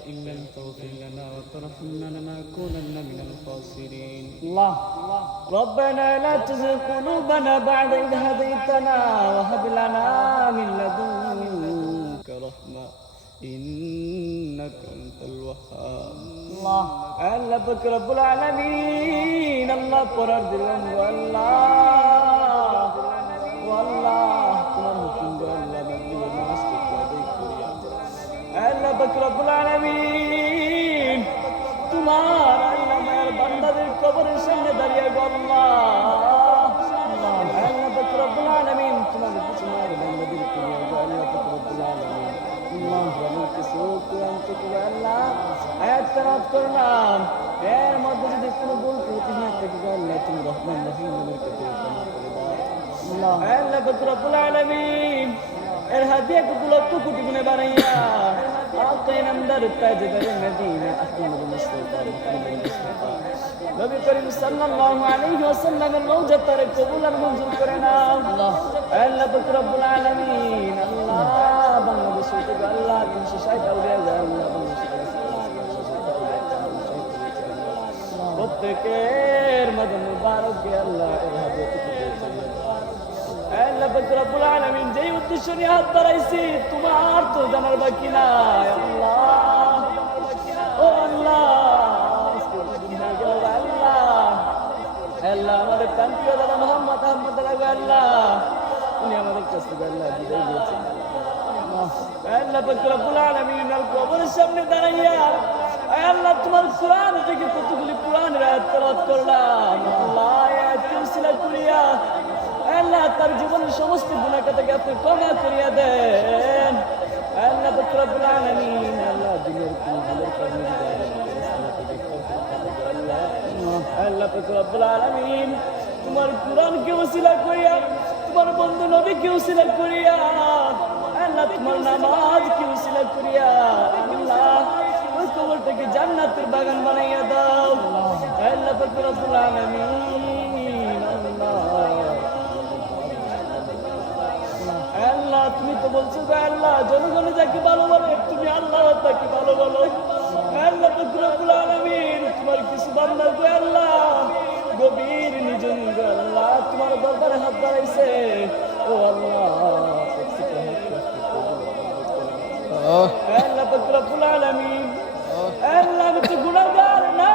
وإن لم تغفر لنا وترحمنا لنكونن من الخاسرين. الله ربنا لا تزغ قلوبنا بعد إذ هديتنا وهب لنا من لدنك رحمة إنك أنت الوهاب. الله الله بك رب العالمين الله পরার দিলাম আল্লাহ والله তোমার হুকুম গো আল্লাহ নবী নামাজ পড়তে আদায় করিয়া আল্লাহ বক রব্বুল আলামিন তোমার আল্লাহ মায়ের বান্দাদের কবরের সামনে দাঁড়িয়ে গো আল্লাহ আল্লাহ বক রব্বুল আলামিন তোমার কিছু মায়ের বান্দাদের করিয়া গো আল্লাহ বক রব্বুল আলামিন আল্লাহ বলে কিছু কোরআন থেকে আল্লাহ আয়াত তেলাওয়াত করলাম এর মধ্যে যদি কোনো ভুল ত্রুটি না থাকে গো আল্লাহ তুমি রহমান রহিমের কাছে ক্ষমা করে দাও আল্লাহ আল্লাহ বক রব্বুল আলামিন এর হাদিয়া কত লক্ষ কোটি গুণে বানাইয়া আকাই নামদার তাজদার মদিনা আহমদ মুস্তাফা নবী করিম সাল্লাল্লাহু আলাইহি ওয়াসাল্লামের রওজা তারে কবুল আর মঞ্জুর করে নাও আল্লাহ আল্লাহ পাক রব্বুল আলামিন আল্লাহ বাংলাদেশে তো আল্লাহ 360 আউলিয়া আল্লাহ প্রত্যেকের মদন মুবারক আল্লাহ এর হাদিয়া আল্লাহ পাক রব্বুল আলামিন যেই উদ্দেশ্য নিয়ে হাত বাড়াইছি তোমার তো জানার বাকি নাই আল্লাহ ও আল্লাহ আল্লাহ আমাদের প্রান্তীয় দাদা মোহাম্মদ আহমদ আল্লাহ উনি আমাদের কাছ থেকে আল্লাহ বিদায় দিয়েছেন আল্লাহ পাক রব্বুল আলামিন আর কবরের সামনে দাঁড়াইয়া আল্লাহ তোমার কোরআন থেকে কতগুলি কোরআনের আয়াত তেলাওয়াত করলাম আল্লাহ আয়াত উসিলা করিয়া আল্লাহ তার জীবনের সমস্ত গুনাহ থেকে আপনি ক্ষমা করিয়া দেন আল্লাহ পাক রব্বুল আলামিন আল্লাহ দুনিয়ার কোন ভুলের কারণে আল্লাহ পাক রব্বুল আলামিন তোমার কোরআনকে ওসিলা করিয়া তোমার বন্ধু নবীকে ওসিলা করিয়া আল্লাহ তোমার নামাজকে ওসিলা করিয়া আল্লাহ ওই কবরটাকে জান্নাতের বাগান বানাইয়া দাও আল্লাহ পাক রব্বুল আলামিন আল্লাহ তুমি তো বলছো যে আল্লাহ জনগণে যাকে ভালো বলে তুমি আল্লাহ তাকে ভালো বলো আল্লাহ পাক রব্বুল আলামিন তোমার কিছু বান্দা গো আল্লাহ গভীর নিজন গো আল্লাহ তোমার দরবারে হাত বাড়াইছে ও আল্লাহ আল্লাহ পাক রব্বুল আলামিন আল্লাহ আমি তো গুনাহগার না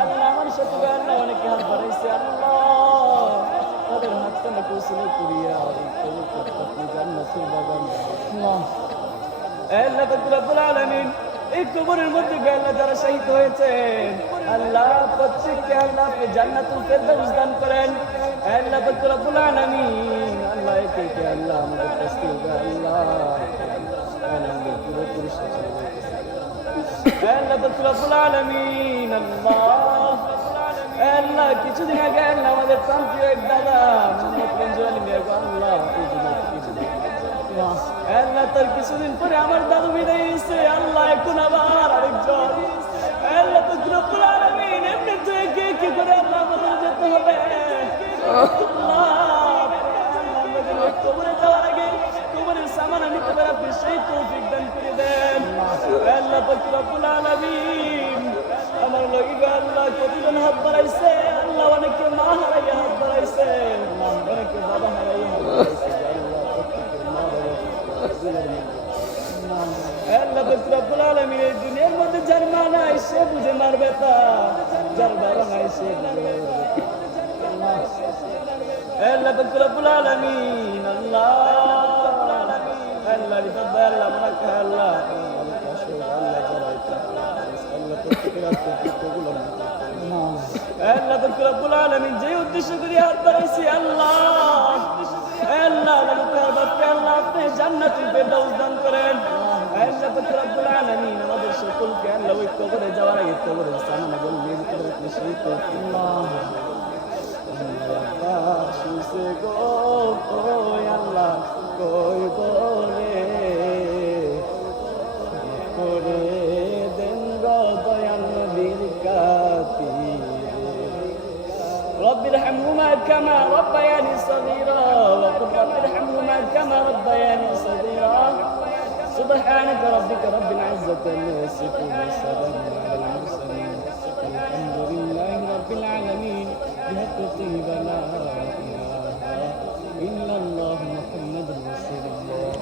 আল্লাহ আমার সাথে আল্লাহ অনেকে হাত বাড়াইছে আল্লাহ তাদের হাতটা নাকি উসিলা করিয়া জান্নাতের বাগান আল্লাহ পাক রব্বুল আলামিন এই কবরের মধ্যে আল্লাহ যারা শহীদ হয়েছেন আল্লাহ প্রত্যেককে আল্লাহ আপনি জান্নাতুল ফেরদাউস দান করেন আল্লাহ পাক রব্বুল আলামিন আল্লাহ একে আল্লাহ আমাদের কাছ থেকে আল্লাহ আল্লাহ পুরোপুরি সাথে আল্লাহ পাক রব্বুল আলামিন আল্লাহ কিছুদিন আগে আল্লাহ আমাদের প্রান্তীয় এক দাদা মোহাম্মদ রঞ্জু আলী মিয়া আল্লাহ আল্লাহ তার কিছুদিন পরে আমার দাদু বিদায় হয়েছে আল্লাহ এখন আবার আরেকজন আল্লাহ পাক রব্বুল আলামিন এমনি তো কি করে আল্লাহ আমাদের যেতে হবে কবরে যাওয়ার আগে কবরের সামান নিতে পারে আপনি সেই তৌফিক দান করে দেন আল্লাহ পাক রব্বুল আলামিন আমার লগি আল্লাহ কতজন হাত বাড়াইছে আল্লাহ অনেকে মা হারাইয়া হাত বাড়াইছে অনেকে বাবা হারাইয়া হাত বাড়াইছে আল্লাহ পাক রব্বুল আলামিন এই দুনিয়ার মধ্যে যার মা নাই সে বুঝে মার ব্যথা যার বাবা নাই সে বুঝে আল্লাহ পাক রব্বুল আলামিন আল্লাহ আল্লাহ রিফাত ভাই আল্লাহ আপনাকে আল্লাহ আল্লাহ পাক রব্বুল আলামিন যে উদ্দেশ্য করে হাত বাড়াইছি আল্লাহ আল্লাহ আল্লাহ আপনি জান্নাতুল ফেরদাউস দান করেন আল্লাহ পাক রব্বুল আলামিন আমাদের সকলকে আল্লাহ ওই কবরে যাওয়ার আগে কবরে সামনে বললে আপনি সেই তো শুছে গো ওই আল্লাহ কই বলে করে দেন গো দয়াল নবীর কাতিরে رب ارحمهما كما ربياني صغيرا وقل رب ارحمهما كما ربياني صغيرا سبحانك ربك رب العزة عما يصفون وسلام على المرسلين الحمد لله رب العالمين بحق طيب لا إله إلا الله محمد رسول الله